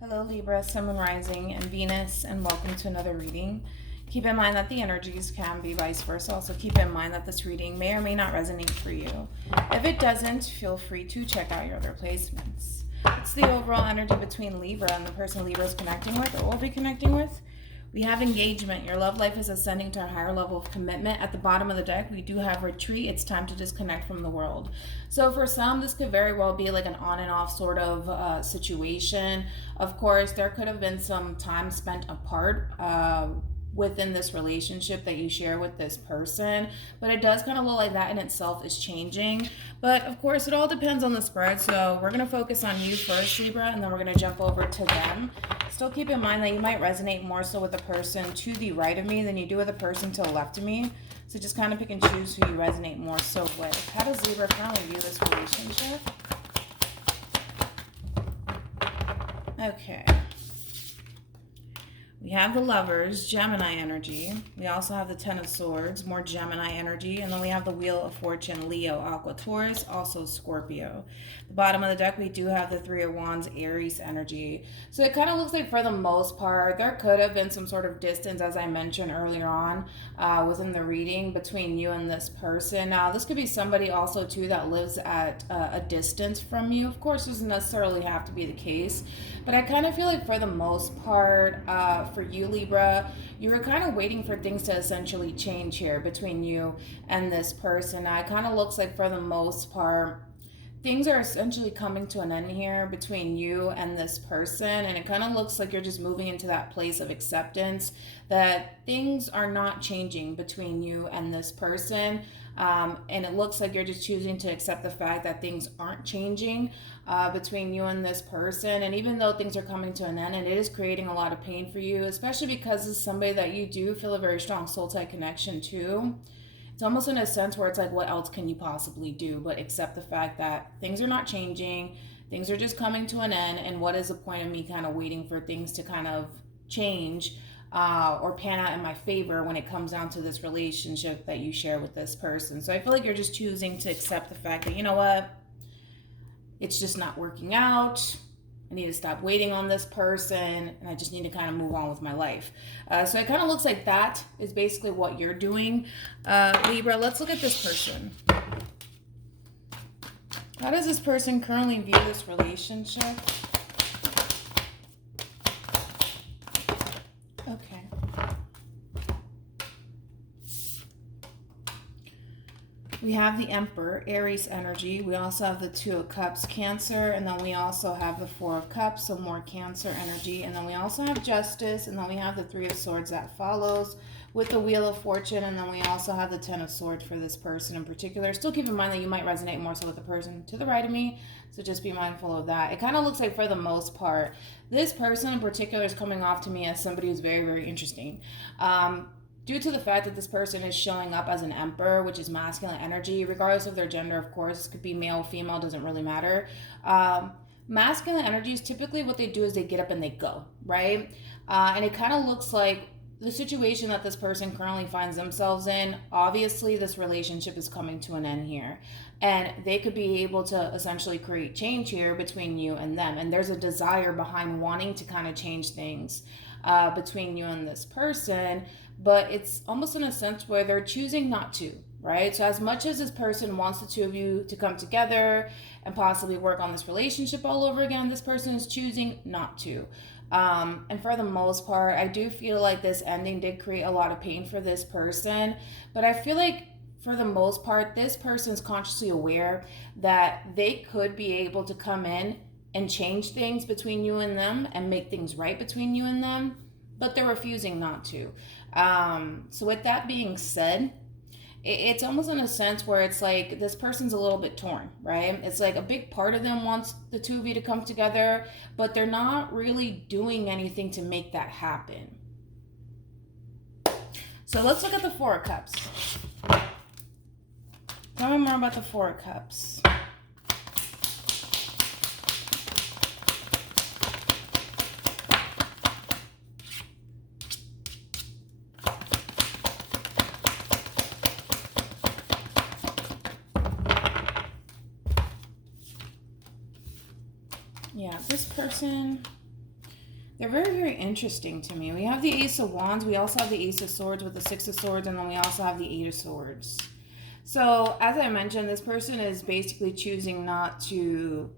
Hello Libra, Sun, Moon, Rising, and Venus, and welcome to another reading. Keep in mind that the energies can be vice versa. Also keep in mind that this reading may or may not resonate for you. If it doesn't, feel free to check out your other placements. It's the overall energy between Libra and the person Libra is connecting with or will be connecting with. We have engagement. Your love life is ascending to a higher level of commitment. At the bottom of the deck, we do have retreat. It's time to disconnect from the world. So for some, this could very well be like an on and off sort of situation. Of course, there could have been some time spent apart within this relationship that you share with this person, but it does kind of look like that in itself is changing. But of course, it all depends on the spread. So we're going to focus on you first, Libra, and then we're going to jump over to them. Still keep in mind that you might resonate more so with the person to the right of me than you do with the person to the left of me. So just kind of pick and choose who you resonate more so with. How does Libra currently view this relationship? Okay. We have the Lovers, Gemini energy. We also have the Ten of Swords, more Gemini energy. And then we have the Wheel of Fortune, Leo, Aqua, Taurus, also Scorpio. The bottom of the deck, we do have the Three of Wands, Aries energy. So it kind of looks like for the most part, there could have been some sort of distance, as I mentioned earlier on, within the reading between you and this person. Now, this could be somebody also, too, that lives at a distance from you. Of course, this doesn't necessarily have to be the case. But I kind of feel like for the most part, for you, Libra, you were kind of waiting for things to essentially change here between you and this person. Now, it kind of looks like for the most part, things are essentially coming to an end here between you and this person. And it kind of looks like you're just moving into that place of acceptance that things are not changing between you and this person. And it looks like you're just choosing to accept the fact that things aren't changing between you and this person. And even though things are coming to an end, and it is creating a lot of pain for you, especially because it's somebody that you do feel a very strong soul-tie connection to. It's almost in a sense where it's like, what else can you possibly do but accept the fact that things are not changing, things are just coming to an end, and what is the point of me kind of waiting for things to kind of change or pan out in my favor when it comes down to this relationship that you share with this person. So I feel like you're just choosing to accept the fact that, you know what, it's just not working out. I need to stop waiting on this person, and I just need to kind of move on with my life. So it kind of looks like that is basically what you're doing. Libra, let's look at this person. How does this person currently view this relationship? Okay. We have the Emperor, Aries energy. We also have the Two of Cups, Cancer. And then we also have the Four of Cups, so more Cancer energy. And then we also have Justice. And then we have the Three of Swords that follows with the Wheel of Fortune. And then we also have the Ten of Swords for this person in particular. Still keep in mind that you might resonate more so with the person to the right of me. So just be mindful of that. It kind of looks like for the most part, this person in particular is coming off to me as somebody who's very, very interesting. Due to the fact that this person is showing up as an emperor, which is masculine energy, regardless of their gender, of course, it could be male, female, doesn't really matter. Masculine energies, typically what they do is they get up and they go, right? And it kind of looks like the situation that this person currently finds themselves in, obviously this relationship is coming to an end here. And they could be able to essentially create change here between you and them. And there's a desire behind wanting to kind of change things between you and this person, but it's almost in a sense where they're choosing not to, right? So as much as this person wants the two of you to come together and possibly work on this relationship all over again, this person is choosing not to. And for the most part, I do feel like this ending did create a lot of pain for this person, but I feel like for the most part, this person's consciously aware that they could be able to come in and change things between you and them and make things right between you and them, but they're refusing not to. So with that being said, it's almost in a sense where it's like this person's a little bit torn, right? It's like a big part of them wants the two of you to come together, but they're not really doing anything to make that happen. So let's look at the Four of Cups. Tell me more about the Four of Cups. Yeah, this person They're very, very interesting to me. We have the Ace of Wands. We also have the Ace of Swords with the Six of Swords. And then we also have the Eight of Swords. So, as I mentioned, this person is basically choosing not to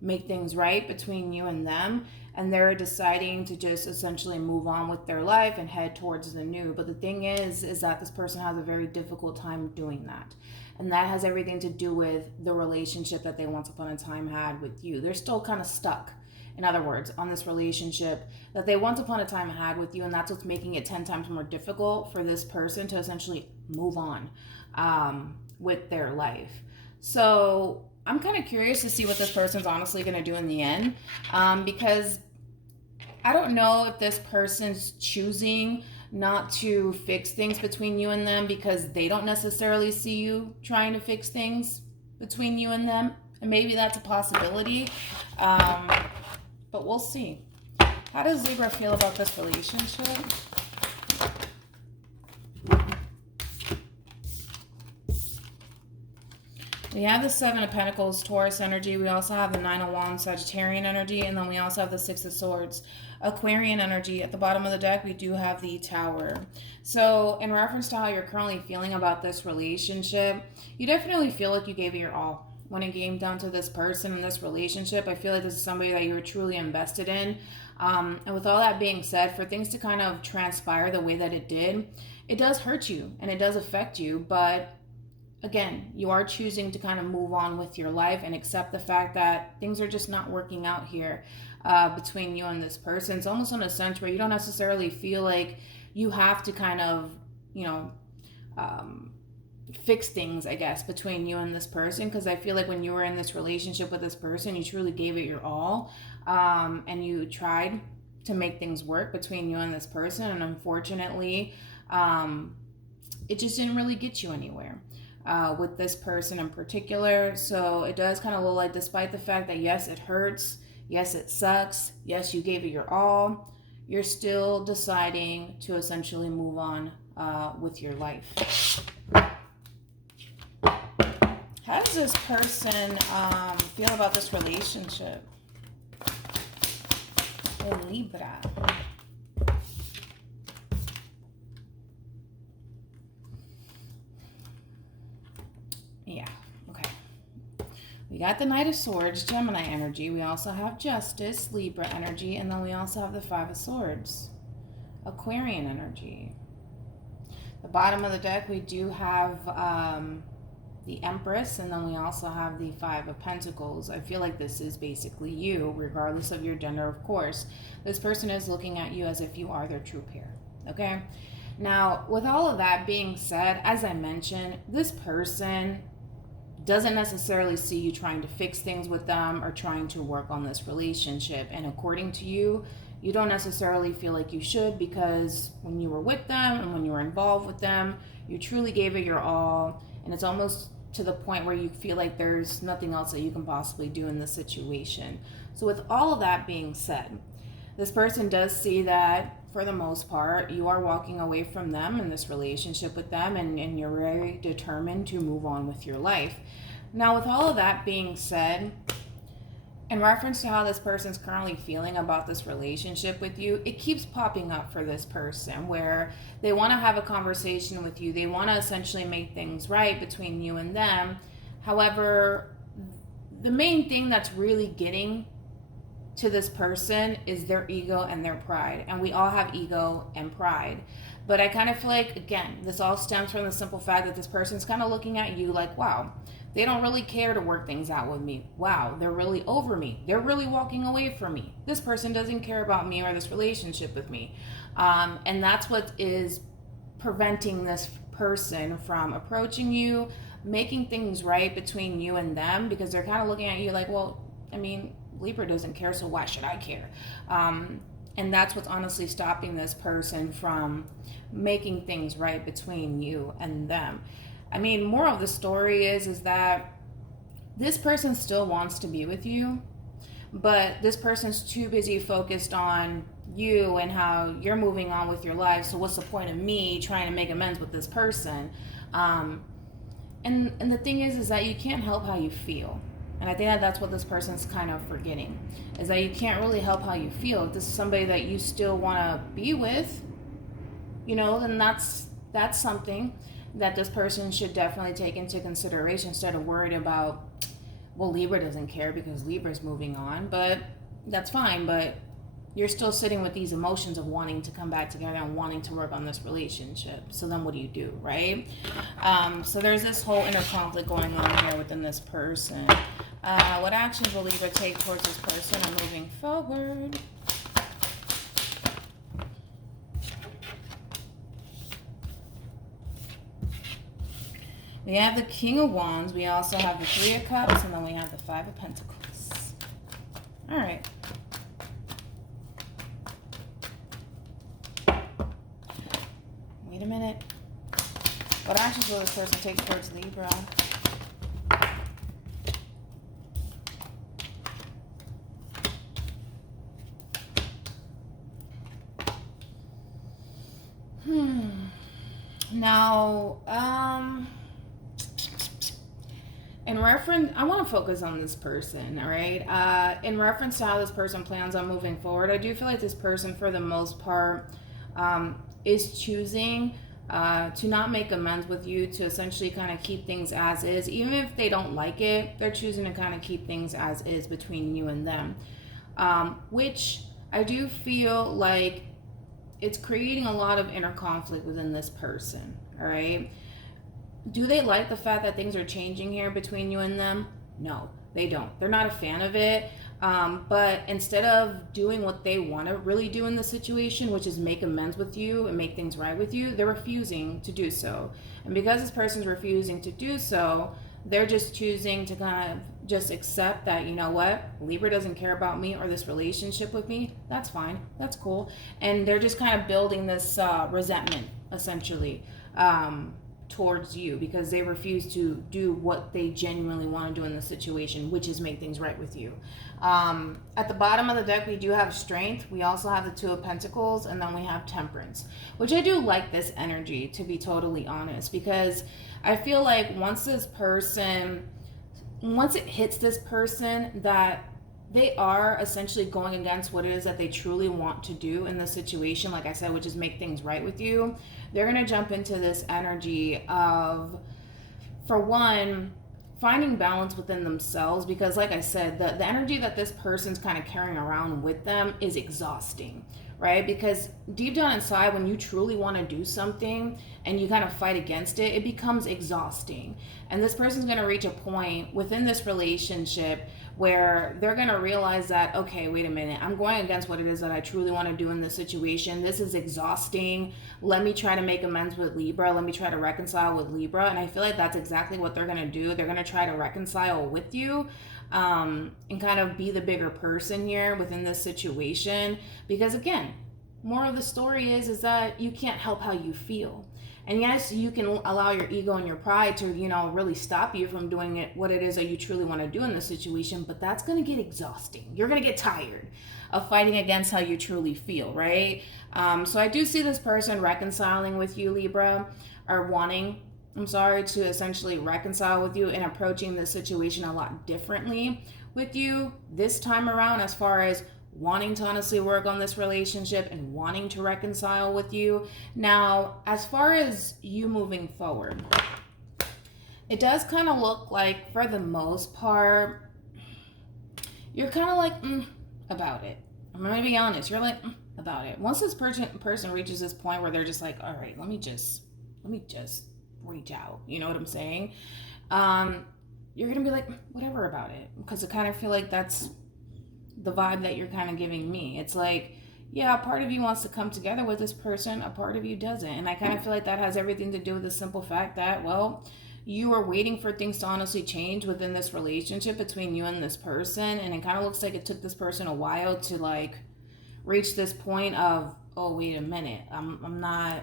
make things right between you and them. And they're deciding to just essentially move on with their life and head towards the new. But the thing is that this person has a very difficult time doing that. And that has everything to do with the relationship that they once upon a time had with you. They're still kind of stuck, in other words, on this relationship that they once upon a time had with you. And that's what's making it 10 times more difficult for this person to essentially move on with their life. So I'm kind of curious to see what this person's honestly going to do in the end, because I don't know if this person's choosing not to fix things between you and them because they don't necessarily see you trying to fix things between you and them. And maybe that's a possibility, but we'll see. How does Libra feel about this relationship? We have the Seven of Pentacles, Taurus energy. We also have the Nine of Wands, Sagittarian energy. And then we also have the Six of Swords, Aquarian energy. At the bottom of the deck, we do have the Tower. So in reference to how you're currently feeling about this relationship, you definitely feel like you gave it your all. When it came down to this person and this relationship, I feel like this is somebody that you were truly invested in. And with all that being said, for things to kind of transpire the way that it did, it does hurt you and it does affect you. But again, you are choosing to kind of move on with your life and accept the fact that things are just not working out here between you and this person. It's almost in a sense where you don't necessarily feel like you have to kind of, fix things, I guess, between you and this person. Because I feel like when you were in this relationship with this person, you truly gave it your all, and you tried to make things work between you and this person. And unfortunately, it just didn't really get you anywhere. With this person in particular. So it does kind of look like, despite the fact that yes, it hurts, yes, it sucks, yes, you gave it your all, you're still deciding to essentially move on with your life. How does this person feel about this relationship in Libra? Yeah, okay. We got the Knight of Swords, Gemini energy. We also have Justice, Libra energy. And then we also have the Five of Swords, Aquarian energy. The bottom of the deck, we do have the Empress. And then we also have the Five of Pentacles. I feel like this is basically you, regardless of your gender, of course. This person is looking at you as if you are their true pair, okay? Now, with all of that being said, as I mentioned, this person doesn't necessarily see you trying to fix things with them or trying to work on this relationship. And according to you, you don't necessarily feel like you should, because when you were with them and when you were involved with them, you truly gave it your all. And it's almost to the point where you feel like there's nothing else that you can possibly do in this situation. So with all of that being said, this person does see that for the most part, you are walking away from them in this relationship with them, and you're very determined to move on with your life. Now, with all of that being said, in reference to how this person's currently feeling about this relationship with you, it keeps popping up for this person where they want to have a conversation with you. They want to essentially make things right between you and them. However, the main thing that's really getting to this person is their ego and their pride. And we all have ego and pride. But I kind of feel like, again, this all stems from the simple fact that this person's kind of looking at you like, wow, they don't really care to work things out with me. Wow, they're really over me. They're really walking away from me. This person doesn't care about me or this relationship with me. And that's what is preventing this person from approaching you, making things right between you and them, because they're kind of looking at you like, well, I mean, Libra doesn't care, so why should I care? And that's what's honestly stopping this person from making things right between you and them. I mean, moral of the story is that this person still wants to be with you, but this person's too busy focused on you and how you're moving on with your life. So what's the point of me trying to make amends with this person? And the thing is that you can't help how you feel. And I think that that's what this person's kind of forgetting, is that you can't really help how you feel. If this is somebody that you still want to be with, then that's something that this person should definitely take into consideration instead of worried about, well, Libra doesn't care because Libra's moving on. But that's fine. But you're still sitting with these emotions of wanting to come back together and wanting to work on this relationship. So then what do you do, right? So there's this whole inner conflict going on here within this person. What actions will Libra take towards this person and moving forward? We have the King of Wands. We also have the Three of Cups. And then we have the Five of Pentacles. All right. Wait a minute. What actions will this person take towards Libra? Now, in reference, I want to focus on this person, all right? In reference to how this person plans on moving forward, I do feel like this person, for the most part, is choosing to not make amends with you, to essentially kind of keep things as is. Even if they don't like it, they're choosing to kind of keep things as is between you and them, which I do feel like it's creating a lot of inner conflict within this person, all right? Do they like the fact that things are changing here between you and them? No, they don't. They're not a fan of it. But instead of doing what they want to really do in the situation, which is make amends with you and make things right with you, they're refusing to do so. And because this person's refusing to do so, they're just choosing to kind of just accept that, you know what, Libra doesn't care about me or this relationship with me. That's fine. That's cool. And they're just kind of building this resentment, essentially, towards you, because they refuse to do what they genuinely want to do in the situation, which is make things right with you. At the bottom of the deck, we do have Strength. We also have the Two of Pentacles, and then we have Temperance, which I do like this energy, to be totally honest, because I feel like once it hits this person that they are essentially going against what it is that they truly want to do in the situation, like I said, which is make things right with you, they're going to jump into this energy of, for one, finding balance within themselves, because like I said, the energy that this person's kind of carrying around with them is exhausting, right? Because deep down inside, when you truly want to do something and you kind of fight against it, it becomes exhausting. And this person's going to reach a point within this relationship where they're going to realize that, okay, wait a minute, I'm going against what it is that I truly want to do in this situation. This is exhausting. Let me try to make amends with Libra. Let me try to reconcile with Libra. And I feel like that's exactly what they're going to do. They're going to try to reconcile with you, and kind of be the bigger person here within this situation. Because again, more of the story is that you can't help how you feel. And yes, you can allow your ego and your pride to, really stop you from doing what it is that you truly want to do in this situation, but that's going to get exhausting. You're going to get tired of fighting against how you truly feel, right? So I do see this person reconciling with you, Libra, or to essentially reconcile with you and approaching the situation a lot differently with you this time around, as far as wanting to honestly work on this relationship and wanting to reconcile with you. Now, as far as you moving forward, it does kind of look like, for the most part, you're kind of like about it. I'm going to be honest. You're like about it. Once this person reaches this point where they're just like, all right, let me just reach out. You know what I'm saying? You're going to be like, whatever about it. Because I kind of feel like that's the vibe that you're kind of giving me. It's like, yeah, a part of you wants to come together with this person, a part of you doesn't. And I kind of feel like that has everything to do with the simple fact that, well, you are waiting for things to honestly change within this relationship between you and this person. And it kind of looks like it took this person a while to like reach this point of, oh, wait a minute, I'm not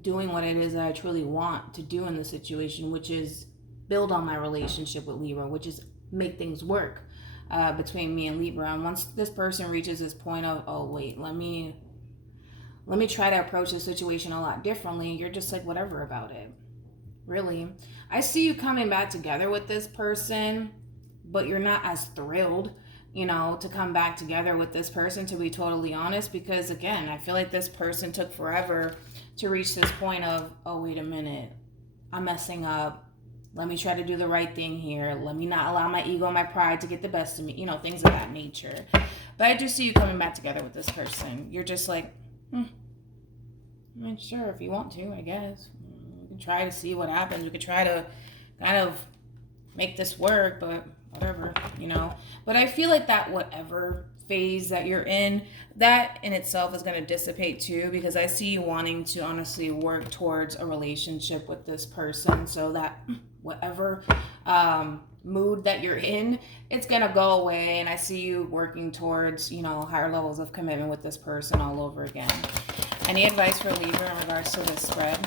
doing what it is that I truly want to do in the situation, which is build on my relationship with Libra, which is make things work between me and Libra. And once this person reaches this point of, oh wait, let me try to approach the situation a lot differently, you're just like, whatever about it. Really, I see you coming back together with this person, but you're not as thrilled, you know, to come back together with this person, to be totally honest, because again, I feel like this person took forever to reach this point of, oh, wait a minute, I'm messing up. Let me try to do the right thing here. Let me not allow my ego and my pride to get the best of me. You know, things of that nature. But I do see you coming back together with this person. You're just like, I mean, sure, if you want to, I guess. We can try to see what happens. We could try to kind of make this work, but whatever, you know. But I feel like that whatever phase that you're in, that in itself is going to dissipate too, because I see you wanting to honestly work towards a relationship with this person, so that whatever mood that you're in, it's going to go away, and I see you working towards, you know, higher levels of commitment with this person all over again. Any advice for Libra in regards to this spread?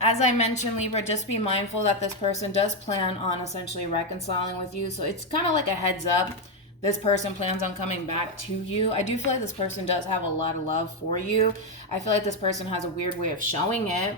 As I mentioned, Libra, just be mindful that this person does plan on essentially reconciling with you. So it's kind of like a heads up. This person plans on coming back to you. I do feel like this person does have a lot of love for you. I feel like this person has a weird way of showing it.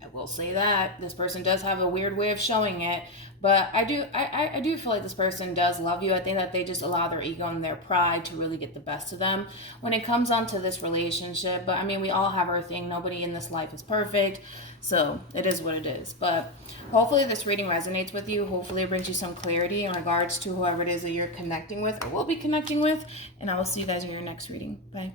I will say that. This person does have a weird way of showing it. But I do feel like this person does love you. I think that they just allow their ego and their pride to really get the best of them when it comes onto this relationship. But I mean, we all have our thing. Nobody in this life is perfect. So it is what it is. But hopefully this reading resonates with you. Hopefully it brings you some clarity in regards to whoever it is that you're connecting with or will be connecting with. And I will see you guys in your next reading. Bye.